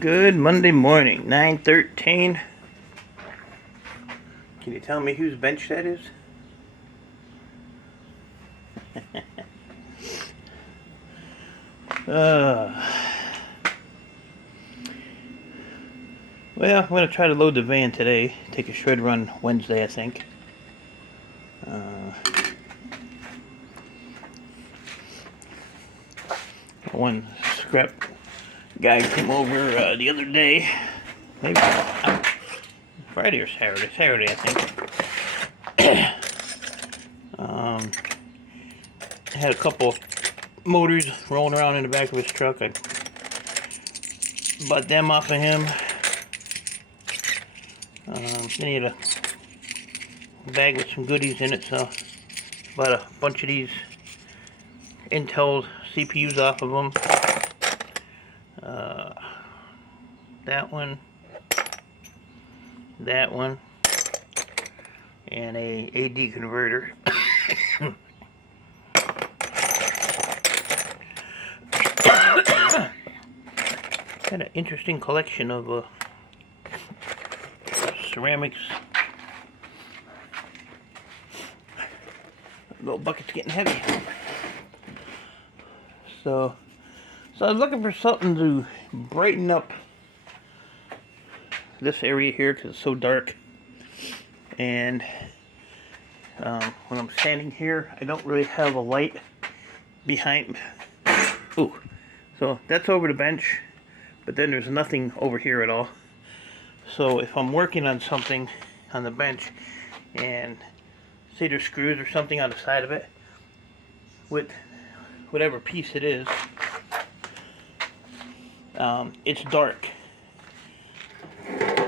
Good Monday morning, 9:13. Can you tell me whose bench that is? uh, well, I'm going to try to load the van today. Take a shred run Wednesday, I think. One scrap guy came over the other day. Maybe Friday or Saturday. Saturday, I think. Had a couple motors rolling around in the back of his truck. I bought them off of him. Then he had a bag with some goodies in it, so bought a bunch of these Intel CPUs off of them. That one, and a AD converter. Got an interesting collection of ceramics. The bucket's getting heavy. So I was looking for something to brighten up this area here because it's so dark. And when I'm standing here, I don't really have a light behind. Ooh, so that's over the bench, but then there's nothing over here at all. So if I'm working on something on the bench and say there's screws or something on the side of it with whatever piece it is, it's dark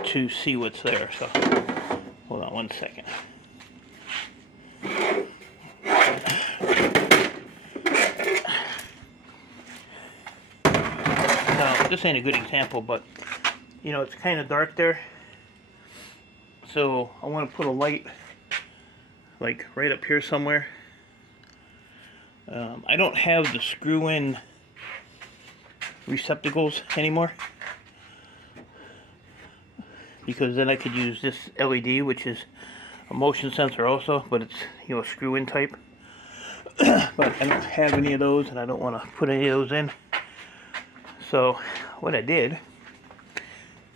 to see what's there. So hold on one second. Now this ain't a good example, but you know, it's kind of dark there, so I want to put a light like right up here somewhere. I don't have the screw-in receptacles anymore, because then I could use this LED, which is a motion sensor also, but it's, you know, a screw-in type. But I don't have any of those, and I don't want to put any of those in. So what I did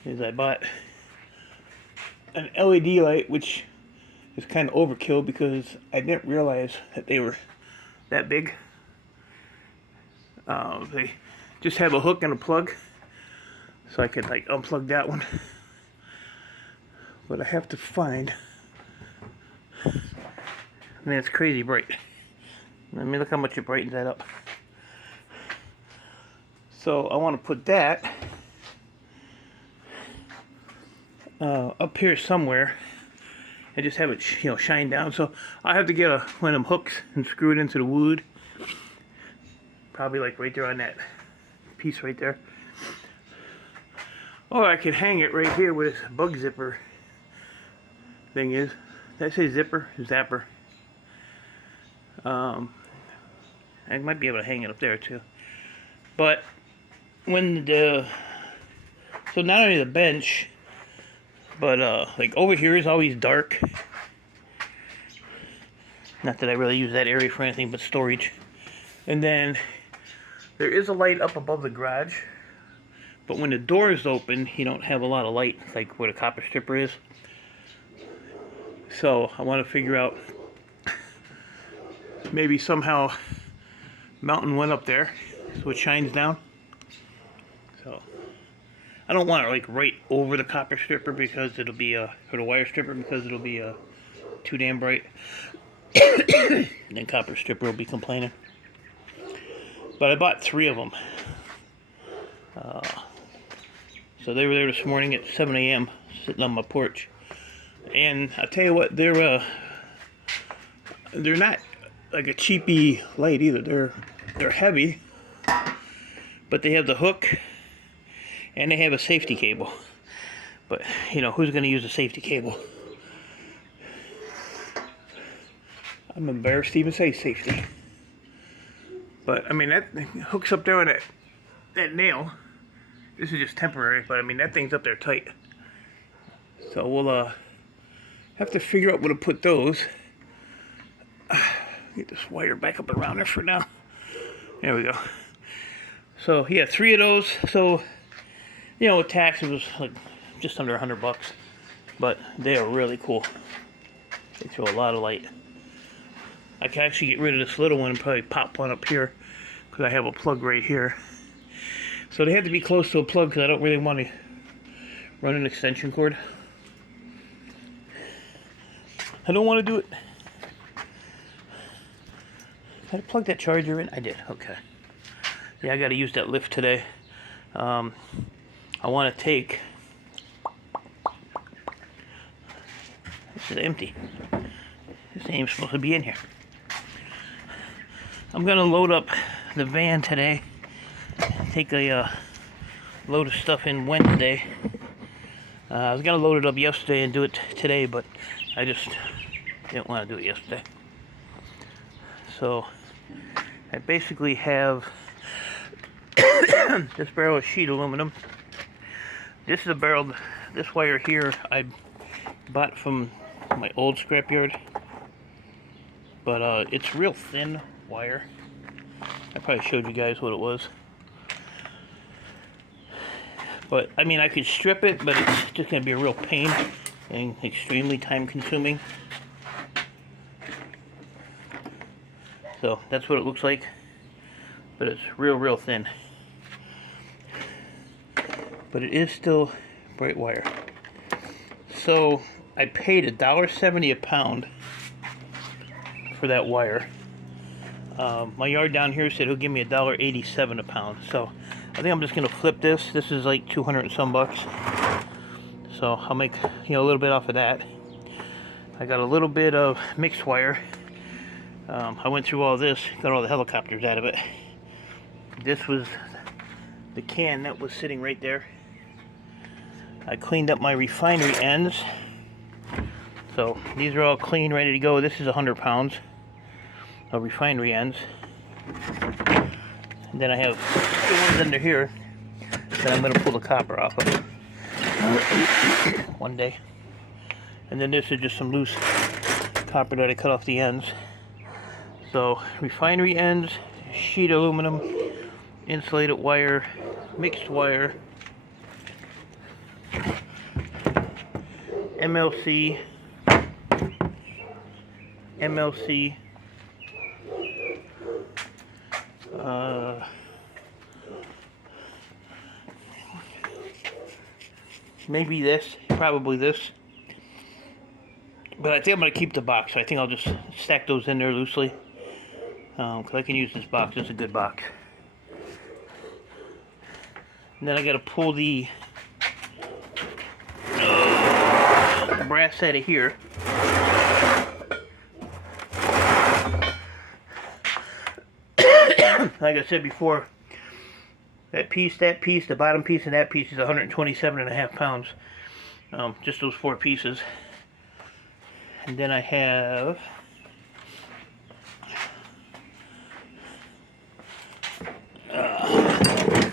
is I bought an LED light, which is kind of overkill because I didn't realize that they were that big. They just have a hook and a plug, so I could like unplug that one. But I have to find, man, it's crazy bright. Let me look how much it brightens that up. So I want to put that up here somewhere and just have it, you know, shine down. So I have to get one of them hooks and screw it into the wood. Probably like right there on that piece right there. Or I could hang it right here where this bug zipper thing is. Did I say zipper? Zapper. I might be able to hang it up there too. But when so not only the bench, but like over here is always dark. Not that I really use that area for anything but storage. And then there is a light up above the garage, but when the door is open, you don't have a lot of light, like where the copper stripper is. So I want to figure out maybe somehow mountain one up there so it shines down. So I don't want it like right over the copper stripper because it'll be or the wire stripper, because it'll be too damn bright. Then copper stripper will be complaining. But I bought 3 of them. So they were there this morning at 7 a.m. sitting on my porch. And I'll tell you what, they're not like a cheapy light either. They're heavy, but they have the hook and they have a safety cable. But you know, who's going to use a safety cable? I'm embarrassed to even say safety. But I mean, that hooks up there on that nail, This is just temporary, but I mean, that thing's up there tight. So we'll have to figure out where to put those. Get this wire back up around there for now. There we go. So yeah, 3 of those. So, you know, with tax it was like just under $100, but they are really cool. They throw a lot of light. I can actually get rid of this little one and probably pop one up here because I have a plug right here. So they have to be close to a plug because I don't really want to run an extension cord. I don't want to do it. Did I plug that charger in? I did. Okay. Yeah, I got to use that lift today. I want to take. This is empty. This ain't supposed to be in here. I'm gonna load up the van today. Take a load of stuff in Wednesday. I was gonna load it up yesterday and do it today, but I just didn't want to do it yesterday. So I basically have this barrel of sheet aluminum. This is a barrel. This wire here I bought from my old scrapyard, but it's real thin wire. I probably showed you guys what it was, but I mean, I could strip it, but it's just gonna be a real pain and extremely time consuming. So that's what it looks like, but it's real thin, but it is still bright wire. So I paid $1.70 a pound for that wire. My yard down here said he'll give me $1.87 a pound. So I think I'm just gonna flip this. This is like 200 and some bucks. So I'll make, you know, a little bit off of that. I got a little bit of mixed wire. I went through all this, got all the helicopters out of it. This was the can that was sitting right there. I cleaned up my refinery ends. So these are all clean, ready to go. This is 100 pounds of refinery ends. And then I have the ones under here that I'm going to pull the copper off of one day. And then this is just some loose copper that I cut off the ends. So refinery ends, sheet aluminum, insulated wire, mixed wire, MLC, maybe this, probably this, but I think I'm going to keep the box. I think I'll just stack those in there loosely, because I can use this box. It's a good box. And then I got to pull the brass out of here. Like I said before, that piece, the bottom piece, and that piece is 127.5 pounds. Just those 4 pieces. And then I have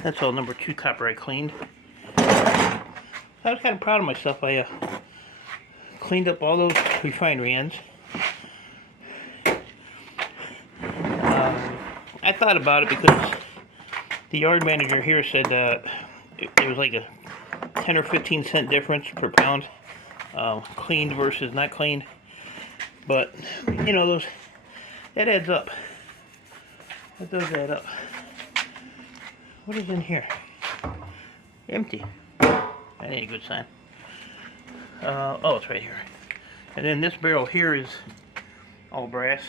that's all number 2 copper I cleaned. I was kind of proud of myself. I cleaned up all those refinery ends. I thought about it because the yard manager here said it was like a 10 or 15 cent difference per pound, cleaned versus not cleaned. But you know, that adds up. That does add up. What is in here? Empty. That ain't a good sign. Oh, it's right here. And then this barrel here is all brass.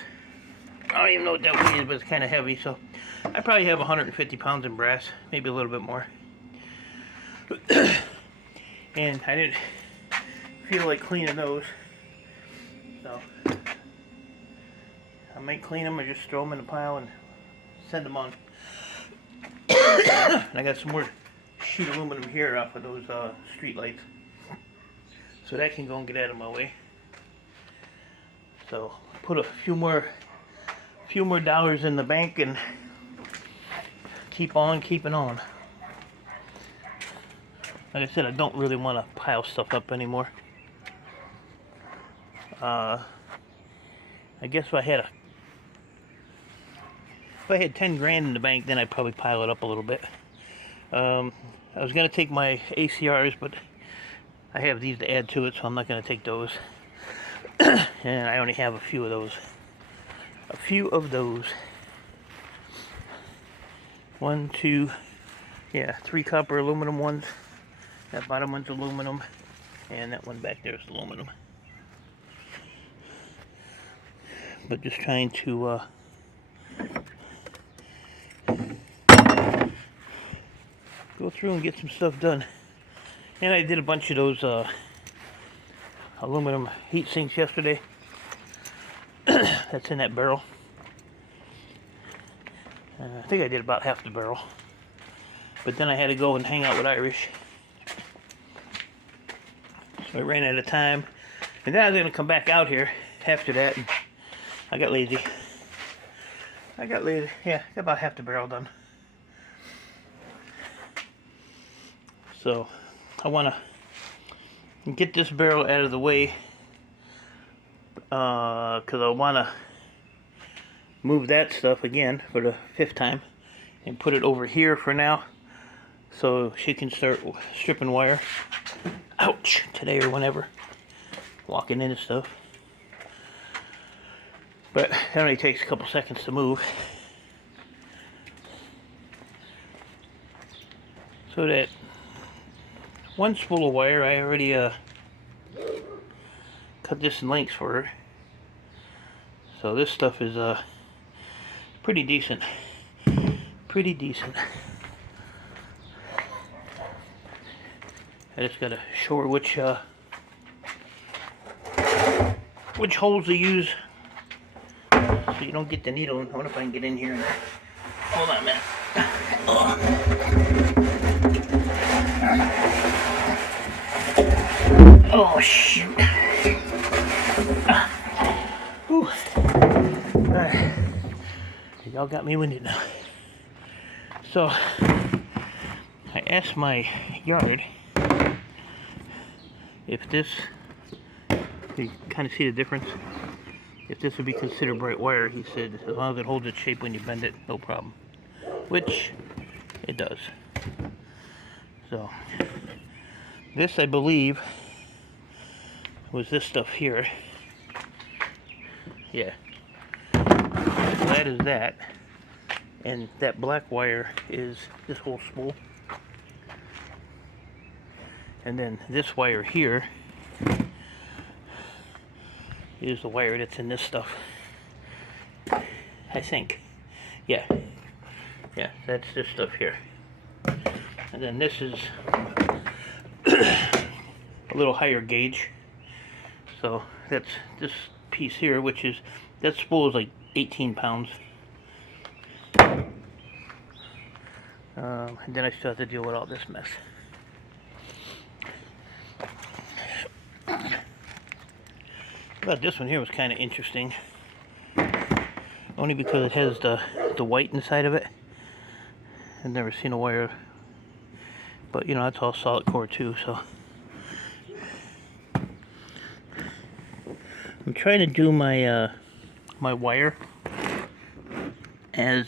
I don't even know what that weight is, but it's kind of heavy, so I probably have 150 pounds in brass, maybe a little bit more. And I didn't feel like cleaning those, so I might clean them or just throw them in a pile and send them on. And I got some more sheet aluminum here off of those street lights, so that can go and get out of my way. So put a few more dollars in the bank and keep on keeping on. like I said, I don't really want to pile stuff up anymore. I guess if I had 10 grand in the bank, then I'd probably pile it up a little bit. I was gonna take my ACRs, but I have these to add to it, so I'm not gonna take those. And I only have a few of those. A few of those. 1, 2, yeah, 3 copper aluminum ones. That bottom one's aluminum, and that one back there is aluminum. But just trying to go through and get some stuff done. And I did a bunch of those aluminum heat sinks yesterday. That's in that barrel. I think I did about half the barrel. But then I had to go and hang out with Irish. So I ran out of time. And then I was going to come back out here after that. And I got lazy. Yeah, got about half the barrel done. So I want to get this barrel out of the way. Because I want to move that stuff again for the 5th time. And put it over here for now. So she can start stripping wire. Ouch! Today or whenever. Walking into stuff. But it only takes a couple seconds to move. So that one spool of wire, I already cut this in lengths for her. So this stuff is pretty decent. Pretty decent. I just gotta show her which holes to use so you don't get the needle. I wonder if I can get in here and hold on a minute. Oh shoot. Alright. Y'all got me winded now. So I asked my yard if this, you kind of see the difference, if this would be considered bright wire. He said as long as it holds its shape when you bend it, no problem, which it does. So this, I believe, was this stuff here. Yeah, so that is that, and that black wire is this whole spool. And then this wire here is the wire that's in this stuff. I think. Yeah. Yeah, that's this stuff here. And then this is a little higher gauge. So that's this piece here, which is, that spool is like 18 pounds. And then I still have to deal with all this mess. But this one here was kind of interesting, only because it has the white inside of it. I've never seen a wire, but you know, that's all solid core too. So I'm trying to do my my wire as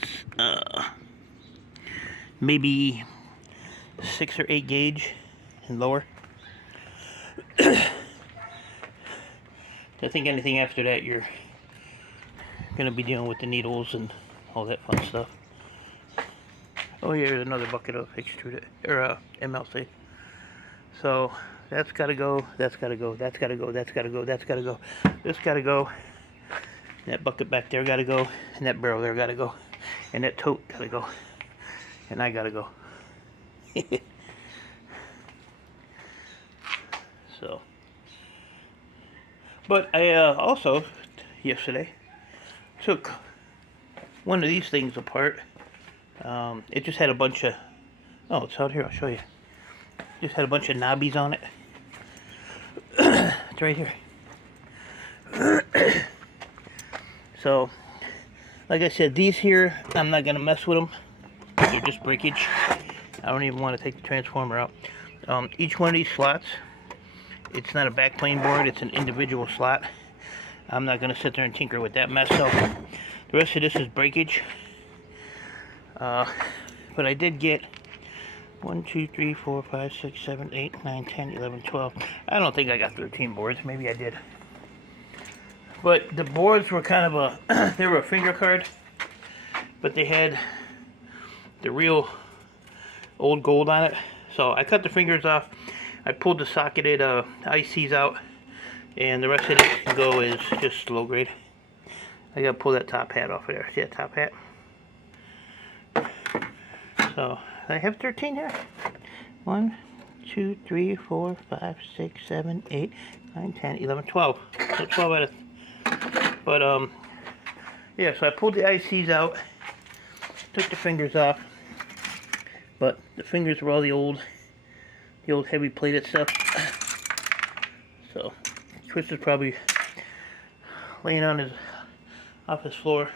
maybe 6 or 8 gauge and lower. I think anything after that, you're going to be dealing with the needles and all that fun stuff. Oh, here's another bucket of extruded, or MLC. So that's got to go, that's got to go, that's got to go, that's got to go, that's got to go, this got to go, that bucket back there got to go, and that barrel there got to go, and that tote got to go, and I got to go. So. But I also, yesterday, took one of these things apart. It just had a bunch of, oh, it's out here, I'll show you. Just had a bunch of knobbies on it. It's right here. So, like I said, these here, I'm not going to mess with them. They're just breakage. I don't even want to take the transformer out. Each one of these slots, it's not a backplane board, it's an individual slot. I'm not going to sit there and tinker with that mess, so the rest of this is breakage. But I did get 1, 2, 3, 4, 5, 6, 7, 8, 9, 10, 11, 12. I don't think I got 13 boards. Maybe I did. But the boards were kind of a, they were a finger card, but they had the real old gold on it. So I cut the fingers off. I pulled the socketed ICs out, and the rest of it can go is just low grade. I gotta pull that top hat off of there. See that top hat? So I have 13 here. 1, 2, 3, 4, 5, 6, 7, 8, 9, 10, 11, 12. So 12 out of. But yeah. So I pulled the ICs out, took the fingers off, but the fingers were all the old heavy plated stuff. So Chris is probably laying on his office floor,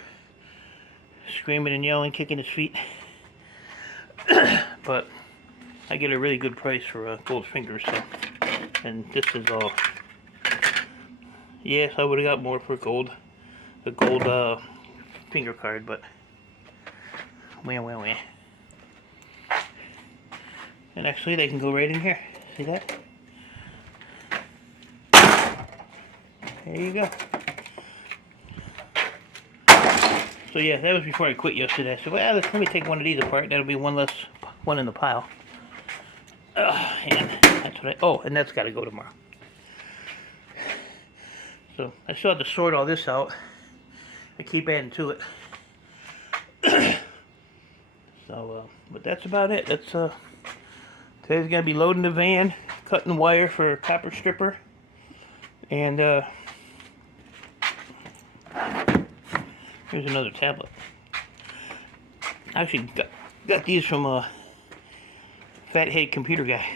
screaming and yelling, kicking his feet. But I get a really good price for gold fingers. So, and this is all. Yes, I would have got more for the gold finger card, but wah. And actually, they can go right in here. See that? There you go. So yeah, that was before I quit yesterday. So well, let me take one of these apart. That'll be one less one in the pile. And that's what and that's got to go tomorrow. So I still have to sort all this out. I keep adding to it. So, but that's about it. That's today's gonna be loading the van, cutting wire for a copper stripper, and here's another tablet. I actually got these from Fathead Computer Guy.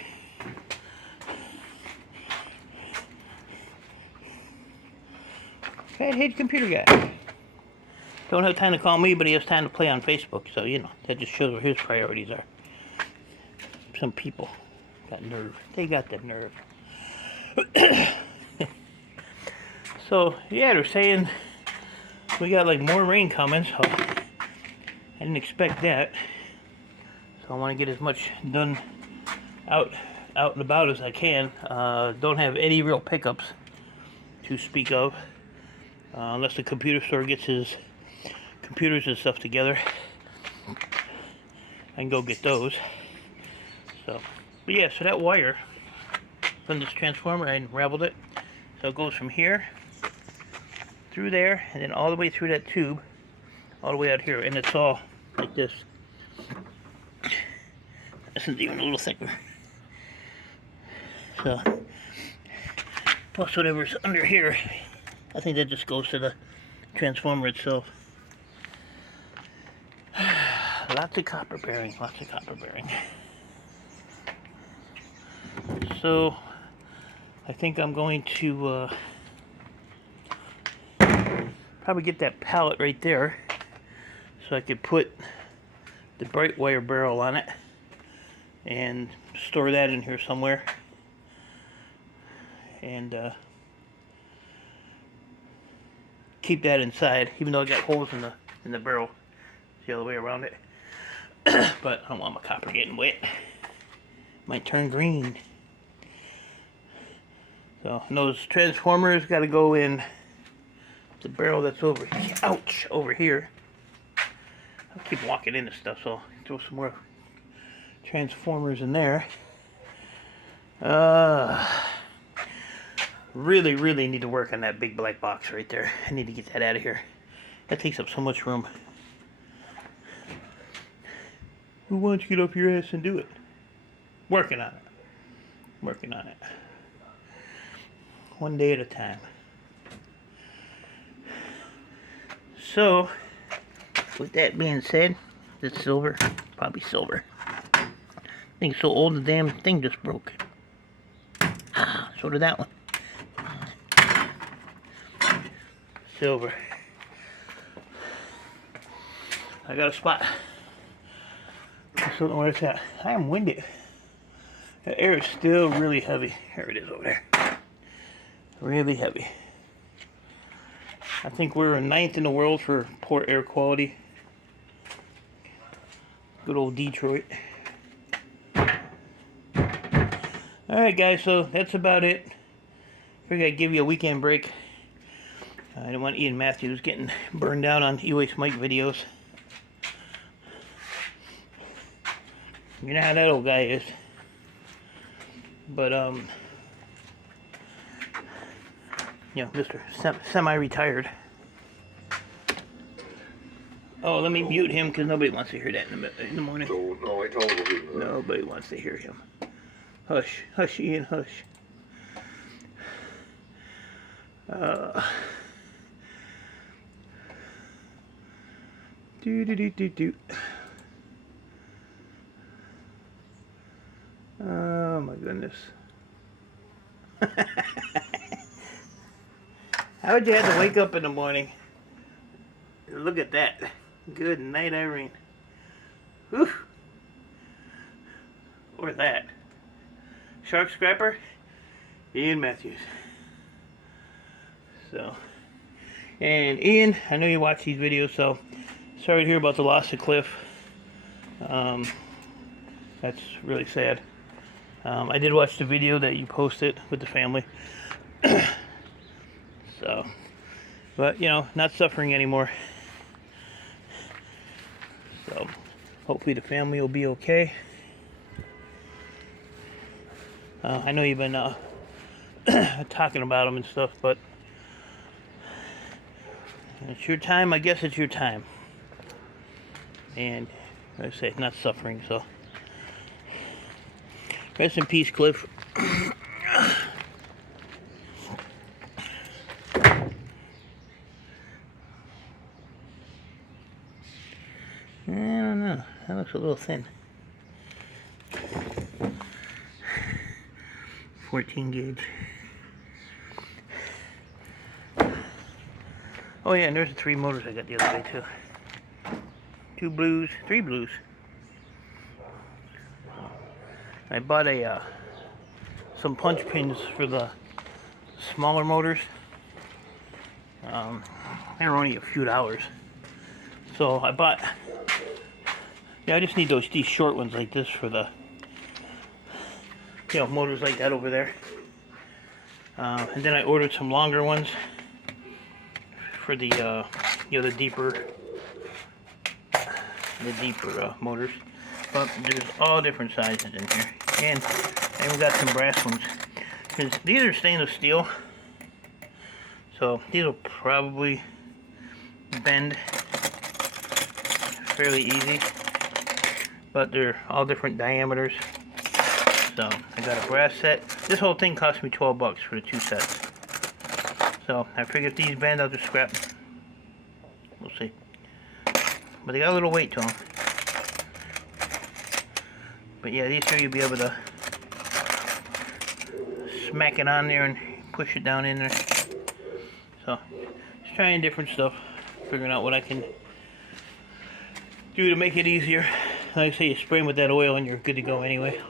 Fathead Computer Guy. Don't have time to call me, but he has time to play on Facebook. So, you know, that just shows where his priorities are. Some people got nerve. They got the nerve. So, yeah, they're saying we got like more rain coming, so I didn't expect that. So I want to get as much done out and about as I can. Don't have any real pickups to speak of, unless the computer store gets his computers and stuff together. I can go get those. So, but yeah, so that wire from this transformer, I unraveled it. So it goes from here through there, and then all the way through that tube, all the way out here, and it's all like this. This is even a little thicker. So, plus whatever's under here, I think that just goes to the transformer itself. Lots of copper bearing, lots of copper bearing. So, I think I'm going to probably get that pallet right there, so I could put the bright wire barrel on it and store that in here somewhere. And keep that inside, even though I got holes in the barrel. It's the other way around it. But I don't want my copper getting wet. Might turn green. So, and those transformers got to go in the barrel that's over here. Ouch! Over here. I'll keep walking into stuff, so I'll throw some more transformers in there. Really need to work on that big black box right there. I need to get that out of here. That takes up so much room. Who wants to get up your ass and do it? Working on it. Working on it. One day at a time. So, with that being said, this silver, probably silver. Thing's so old the damn thing just broke. So did that one. Silver. I got a spot. I don't know where it's at. I am winded. The air is still really heavy. Here it is over there. Really heavy. I think we're 9th in the world for poor air quality. Good old Detroit. Alright guys, so that's about it. Figured I'd give you a weekend break. I didn't want Ian Matthews getting burned down on E-Waste Mike videos. You know how that old guy is. But, you know, Mr. Semi-retired. Oh, let me mute him because nobody wants to hear that in the morning. No, I told him. Nobody wants to hear him. Hush. Hush, Ian, hush. Do. Oh my goodness. How would you have to wake up in the morning? Look at that. Good night, Irene. Whew. Or that. Shark Scrapper, Ian Matthews. So, and Ian, I know you watch these videos, so sorry to hear about the loss of Cliff. That's really sad. I did watch the video that you posted with the family. So, but you know, not suffering anymore. So, hopefully the family will be okay. I know you've been talking about them and stuff, but it's your time. I guess it's your time. And like I say, not suffering. So, rest in peace, Cliff. I don't know. That looks a little thin. 14 gauge. Oh yeah, and there's the 3 motors I got the other day too. 2 blues, 3 blues. I bought some punch pins for the smaller motors. They were only a few dollars. So I bought. Yeah, I just need these short ones like this for the, you know, motors like that over there. And then I ordered some longer ones for the, you know, the deeper motors. But there's all different sizes in here, and I even got some brass ones. Because these are stainless steel, so these will probably bend fairly easy. But they're all different diameters. So I got a brass set. This whole thing cost me 12 bucks for the 2 sets. So I figure if these bend, I'll just scrap them. We'll see. But they got a little weight to them. But yeah, these here you'll be able to smack it on there and push it down in there. So just trying different stuff, figuring out what I can do to make it easier. Like I say, you spray them with that oil and you're good to go anyway.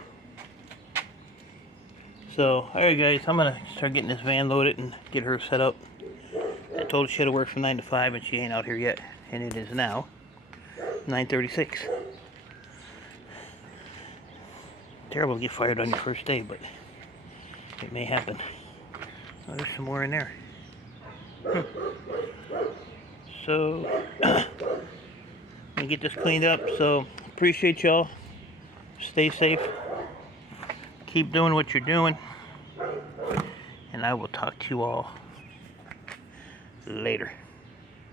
So, alright guys, I'm going to start getting this van loaded and get her set up. I told her she had to work from 9 to 5 and she ain't out here yet. And it is now 9:36. Terrible to get fired on your first day, but it may happen. Oh, there's some more in there. So, let me get this cleaned up. So, appreciate y'all. Stay safe. Keep doing what you're doing. And I will talk to you all later.